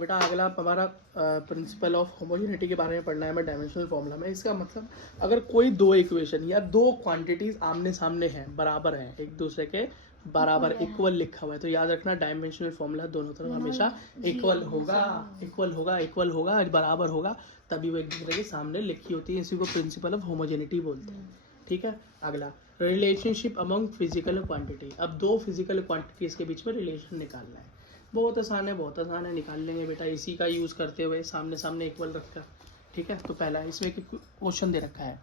बेटा अगला हमारा प्रिंसिपल ऑफ होमोजेनिटी के बारे में पढ़ना है हमें डायमेंशनल फॉर्मूला में। इसका मतलब अगर कोई दो इक्वेशन या दो क्वांटिटीज आमने सामने हैं, बराबर हैं, एक दूसरे के बराबर इक्वल लिखा हुआ है, तो याद रखना डायमेंशनल फॉर्मूला दोनों तरफ हमेशा इक्वल होगा, इक्वल होगा, इक्वल होगा, बराबर होगा, तभी वो एक दूसरे के सामने लिखी होती है। इसी को प्रिंसिपल ऑफ होमोजेनिटी बोलते हैं। ठीक है। अगला रिलेशनशिप अमंग फिजिकल क्वांटिटी। अब दो फिजिकल क्वांटिटीज के बीच में रिलेशन निकालना है। बहुत आसान है, बहुत आसान है, निकाल लेंगे बेटा इसी का यूज़ करते हुए, सामने सामने इक्वल रखकर। ठीक है। तो पहला इसमें क्वेश्चन दे रखा है,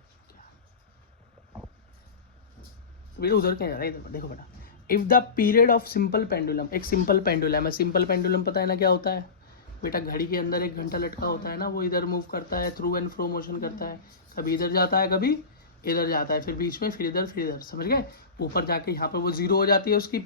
बेटा उधर क्या जा रहा है, इधर देखो बेटा। If the period of simple pendulum, एक सिंपल पेंडुलम है। सिंपल पेंडुलम पता है ना क्या होता है बेटा? घड़ी के अंदर एक घंटा लटका होता है ना, वो इधर मूव करता है, थ्रू एंड फ्रो मोशन करता है, कभी इधर जाता है, कभी इधर जाता है, फिर बीच में फिर इधर, समझ गए? ऊपर जाके यहाँ पर वो जीरो हो जाती है, उसकी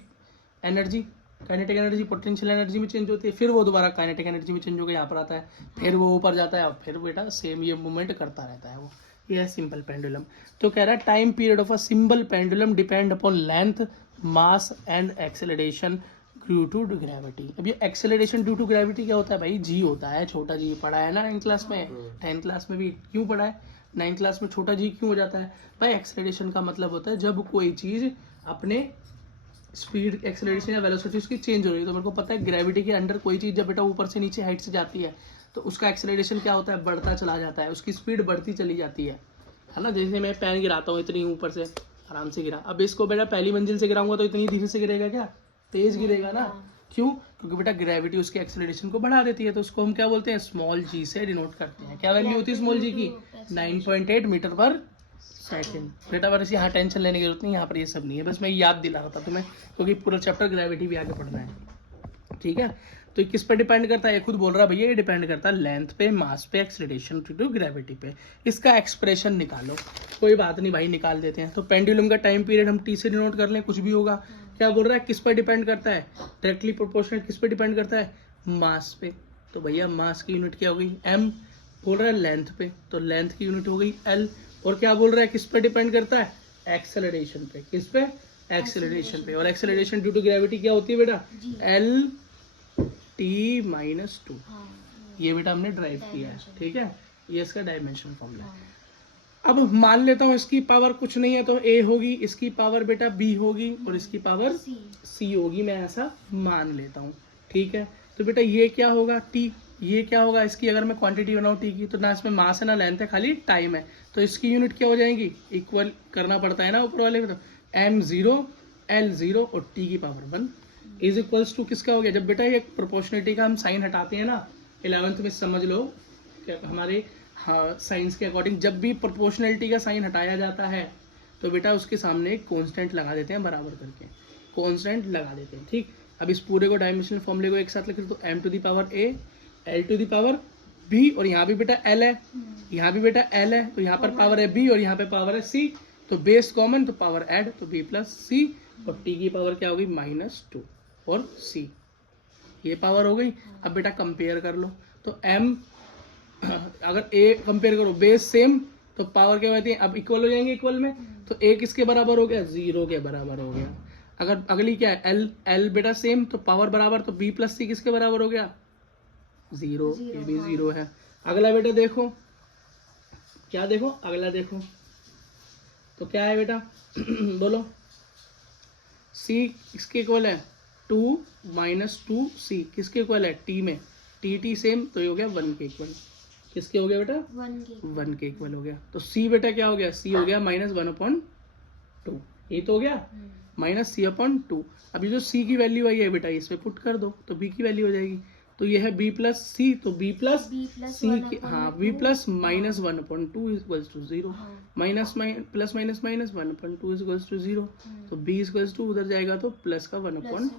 energy, kinetic energy potential energy में चेंज होती है, फिर वो दोबारा काइनेटिक एनर्जी में चेंज होकर यहाँ पर आता है, फिर वो ऊपर जाता है और फिर बेटा सेम ये मूवमेंट करता रहता है वो। ये है सिंपल पेंडुलम। तो कह रहा है time period of a simple pendulum depend upon length, mass and acceleration due to gravity. अब ये एक्सेलरेशन ड्यू टू ग्रेविटी क्या होता है भाई? जी होता है, छोटा जी पढ़ा है ना 9th क्लास में, 10th क्लास में भी क्यों पढ़ा है? 9th क्लास में छोटा जी क्यों हो जाता है भाई? एक्सेलरेशन का मतलब होता है जब कोई चीज़ अपने स्पीड, एक्सेलरेशन या वेलोसिटी उसकी चेंज हो रही है। तो मेरे को पता है ग्रेविटी के अंडर कोई चीज़ जब बेटा ऊपर से नीचे हाइट से जाती है तो उसका एक्सेलरेशन क्या होता है? बढ़ता चला जाता है, उसकी स्पीड बढ़ती चली जाती है ना। जैसे मैं पेन गिराता हूँ इतनी ऊपर से आराम से गिरा, अब इसको बेटा पहली मंजिल से गिराऊंगा तो इतनी धीरे से गिरेगा क्या? तेज गिरेगा ना। क्यों? क्योंकि बेटा ग्रेविटी उसके एक्सेलरेशन को बढ़ा देती है। तो उसको हम क्या बोलते हैं? स्मॉल जी से डिनोट करते हैं। क्या वैल्यू होती है स्मॉल जी की? 9.8 मीटर पर सेकंड। बेटा बस यहाँ टेंशन लेने की जरूरत नहीं, यहाँ पर ये सब नहीं है, बस मैं याद दिला रहा था तुम्हें, क्योंकि पूरा चैप्टर ग्रेविटी भी आगे पढ़ना है। ठीक है। तो किस पे डिपेंड करता है? ये खुद बोल रहा है भैया, ये डिपेंड करता है लेंथ पे, मास पे, एक्सेलरेशन ड्यू टू ग्रेविटी पे। इसका एक्सप्रेशन निकालो। कोई बात नहीं भाई, निकाल देते हैं। तो पेंडुलम का टाइम पीरियड हम टी से डिनोट कर लें, कुछ भी होगा। क्या बोल रहा है? किस पे डिपेंड करता है? डायरेक्टली प्रोपोर्शनल किस पे डिपेंड करता है? मास पे। तो भैया मास की यूनिट क्या हो गई? एम। बोल रहा है लेंथ पे, तो लेंथ की यूनिट हो गई एल। और क्या बोल रहा है? किस पे डिपेंड करता है? एक्सेलरेशन पे। किस पे? एक्सेलरेशन पे। और एक्सेलरेशन ड्यू टू ग्रेविटी क्या होती है बेटा? L T minus 2। ये बेटा हमने ड्राइव किया है। ठीक है। ये इसका डायमेंशन फॉर्मूला है। अब मान लेता हूँ इसकी पावर कुछ नहीं है तो ए होगी, इसकी पावर बेटा बी होगी और इसकी पावर सी होगी, मैं ऐसा मान लेता हूँ। ठीक है। तो बेटा ये क्या होगा? टी। ये क्या होगा? इसकी अगर मैं क्वांटिटी बनाऊँ टी की, तो ना इसमें मास है ना लेंथ है, खाली टाइम है। तो इसकी यूनिट क्या हो जाएगी? इक्वल करना पड़ता है ना ऊपर वाले में। तो m0 l0 और t की पावर 1 इज इक्वल्स टू किसका हो गया? जब बेटा ये प्रोपोर्शनलिटी का हम साइन हटाते हैं ना 11th में, समझ लो हमारे हाँ साइंस के अकॉर्डिंग जब भी प्रोपोर्शनलिटी का साइन हटाया जाता है तो बेटा उसके सामने एक कांस्टेंट लगा देते हैं, बराबर करके कांस्टेंट लगा देते हैं। ठीक। अब इस पूरे को डायमेंशनल फॉर्मूले को एक साथ लिख तो m to the power a, l to the power b, और यहाँ भी बेटा l है, यहाँ भी बेटा l है, तो यहाँ पर पावर है b और यहाँ पे पावर है c, तो बेस कॉमन तो पावर ऐड, तो b प्लस c, और t की पावर क्या होगी? -2 और c, ये पावर हो गई। अब बेटा कंपेयर कर लो, तो m अगर a कंपेयर करो बेस सेम तो पावर क्या कहती है? अब इक्वल हो जाएंगे इक्वल में, तो a किसके बराबर हो गया? 0 के बराबर हो गया। अगर अगली क्या है? l बेटा सेम तो पावर बराबर, तो b प्लस c किसके बराबर हो गया? 0, ये भी 0 है। अगला बेटा देखो, क्या देखो? अगला देखो तो क्या है बेटा? बोलो। c इसके इक्वल है 2 माइनस 2c, किसके इक्वल है? t में, टी सेम तो ये हो गया 1 के इक्वल। किसके हो गया बेटा? 1 के इक्वल हो गया। तो c बेटा क्या हो गया? c हो गया -1/2, ये तो हो गया -c/2। अभी जो c की वैल्यू आई है बेटा इस पे पुट कर दो तो b की वैल्यू हो जाएगी। तो ये है b प्लस सी, तो b प्लस सी, हाँ b plus -1/2 equals to 0, minus plus minus minus 1/2 equals to 0, तो b इक्वल्स टू उधर जाएगा तो प्लस का 1/2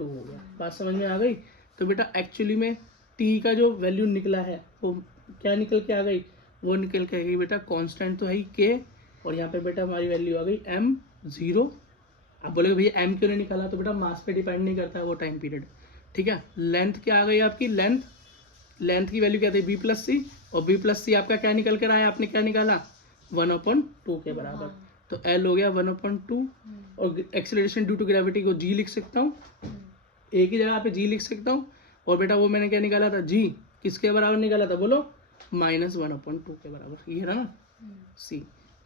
हो गया। बात समझ में आ गई? तो बेटा एक्चुअली में t का जो वैल्यू निकला है वो क्या निकल के आ गई? वो निकल के आ गई बेटा कांस्टेंट तो है ही k, और यहाँ पे बेटा हमारी वैल्यू आ गई m0। आप बोलोगे भैया m क्यों नहीं निकाला? तो बेटा मास पे डिपेंड नहीं करता है वो टाइम पीरियड। ठीक है। लेंथ क्या आ गई आपकी? लेंथ की वैल्यू क्या थी? b प्लस सी, और b प्लस सी आपका क्या निकल कर आया? आपने क्या निकाला? 1/2 के बराबर, तो l हो गया 1/2। और एक्सेलरेशन ड्यू टू ग्रेविटी को g लिख सकता हूँ, a की जगह पे g लिख सकता हूँ, और बेटा वो मैंने क्या निकाला था, जी किसके बराबर निकाला था बोलो, -1/2 के बराबर, ये रहा ना सी।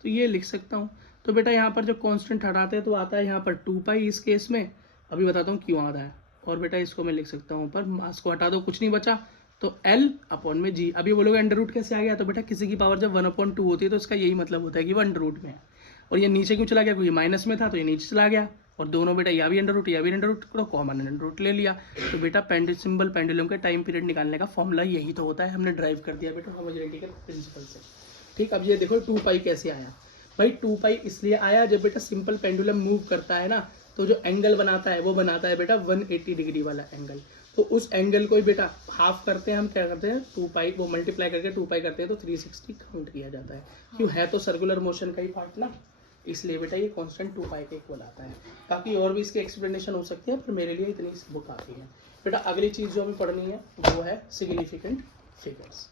तो ये लिख सकता हूँ। तो बेटा यहाँ पर जब कांस्टेंट हटाते हैं तो आता है यहाँ पर 2 इस केस में, अभी बताता हूँ क्यों आ रहा है। और बेटा इसको मैं लिख सकता हूँ ऊपर, मास को हटा दो कुछ नहीं बचा, तो L/g। अभी बोलोगे अंडर रूट कैसे आ गया, तो बेटा किसी की पावर जब 1/2 होती है तो इसका यही मतलब होता है कि वो अंडर रूट में है। और ये नीचे क्यों चला गया, क्योंकि माइनस में था तो ये नीचे चला गया, और दोनों बेटा या भी अंडर रूट या भी अंडर रूट को कॉमन अंडर रूट ले लिया। तो बेटा सिंपल पेंडुलम के टाइम पीरियड निकालने का फॉर्मूला यही तो होता है, हमने ड्राइव कर दिया बेटा होमोजेनिटी के प्रिंसिपल से। ठीक, अब ये देखो 2 कैसे आया भाई, 2 इसलिए आया जब बेटा सिंपल पेंडुलम मूव करता है ना, तो जो एंगल बनाता है वो बनाता है बेटा 180 डिग्री वाला एंगल। तो उस एंगल को ही बेटा हाफ करते हैं हम, क्या करते हैं 2 वो मल्टीप्लाई करके 2 करते हैं तो 360 काउंट किया जाता है। क्यों, है तो सर्कुलर मोशन का ही पार्ट ना, इसलिए बेटा ये कांस्टेंट 2 के इक्वल आता है। बाकी और भी इसकी एक्सप्लेनेशन हो सकती है, पर मेरे लिए इतनी बुक आती है। बेटा अगली चीज़ जो हमें पढ़नी है वो है सिग्निफिकेंट फिगर्स।